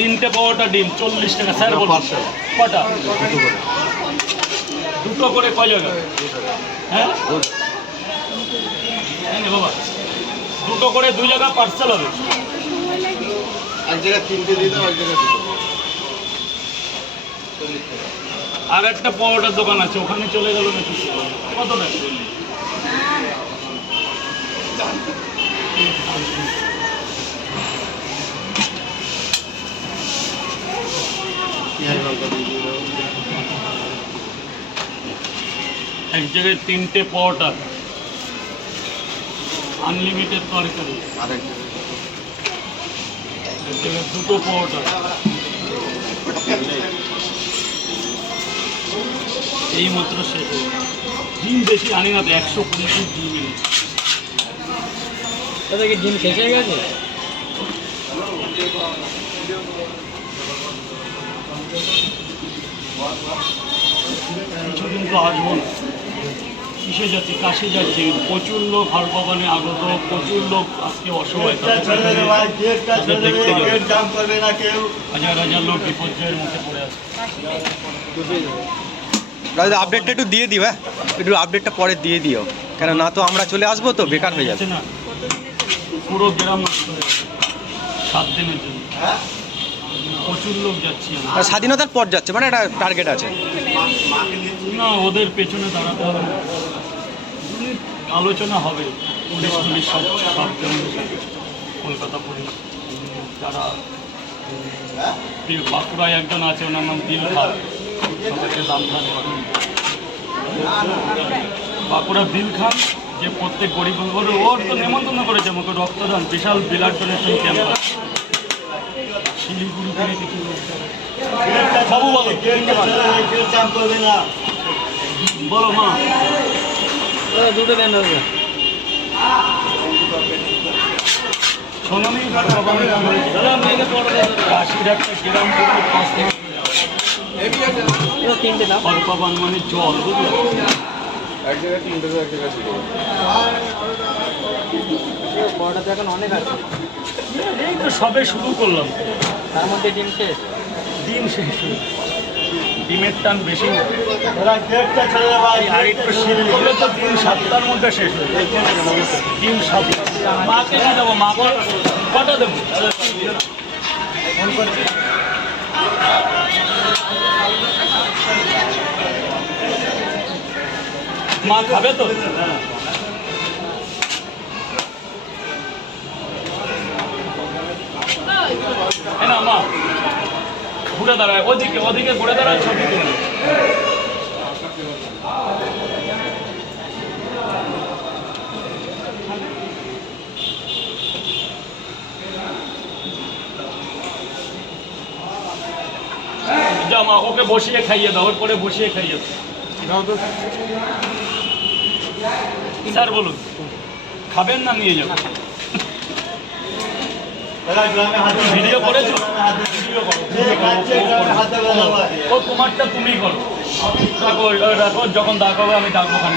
তিনটে পাওয়াটা ডিম 40 টাকা স্যার বলুন কটা দুটো করে কয় জায়গা হ্যাঁ বাবা দুটো করে 2 জায়গা পার্সেল হবে এক জায়গায় 3টে দিয়ে দাও এক জায়গায় 2 আর একটা পাওয়াটার দোকান আছে ওখানে চলে গেল নাকি কত টাকা এক জায়গায় 3টে পাওয়াটা আনলিমিটেড তরকারি আর এক জায়গায় 2টো পাওয়াটা এই মাত্র শেষ ডিম বেশি আনি না তো 120 ডিম কি ডিম শেষ হয়ে গেছে কিছুদিন তো আসবো না কিসে যাচ্ছি কাশি যাচ্ছি প্রচুর লোক হাড়বাগানে আগত প্রচুর লোক আজকে অসহায় হাজার হাজার লোক বিপর্যয়ের মুখে পড়ে আছে দাদা আপডেটটা একটু দিয়ে দিও, হ্যাঁ একটু আপডেটটা পরে দিয়ে দিও, কেন না তো আমরা চলে আসবো তো বেকার হয়ে যাচ্ছে না পুরো গ্রাম নষ্ট হয়ে যাচ্ছে 7 দিনের জন্য প্রচুর লোক যাচ্ছি আর স্বাধীনতার পর যাচ্ছে মানে একটা টার্গেট আছে না ওদের পেছনে দাঁড়াতে হবে না আলোচনা হবে পুলিশ টুলিশ সব জনের সাথে কলকাতা পুলিশ যারা বাঁকুড়ায় একজন আছে ওনার নাম দিল খান সবাইকে দাম খান বাঁকুড়া দিল খান যে প্রত্যেক গরিব ওর তো নেমন্তন্ন করেছে আমাকে রক্তদান বিশাল ব্লাড ডোনেশন ক্যাম্প শিলিগুড়ি থেকে কিছু বাবু বলো বলো মা দুটো দেন সোনামি কাশির একটা গ্রাম তিনটে দাম হরপাবান মানে জল বুঝলো এক জায়গায় 3টে এক জায়গায় 2টো বড়টা তো এখন অনেক আছে এই তো সবে শুরু করলাম তার মধ্যে ডিম শেষ ডিম শেষ ডিমের টান বেশি আর একটু শীত করলে তো ডিম 7টার মধ্যে শেষ হয়ে যায় ডিম 7টা মাকে কি দেবো মা কটা দেবো ফোন করছি মা খাবে তো না মা ঘুরে দাঁড়ায় ওদিকে ওদিকে ঘুরে দাঁড়ায় ছবি তুলে যা মা ওকে বসিয়ে খাইয়ে দাও ওর পরে বসিয়ে খাইয়ে দাও স্যার বলুন খাবেন না নিয়ে যাবেন ভিডিও করেছো ও তোমারটা তুমি করো রাখো রাখো যখন ডাকবে আমি ডাকবো ওখানে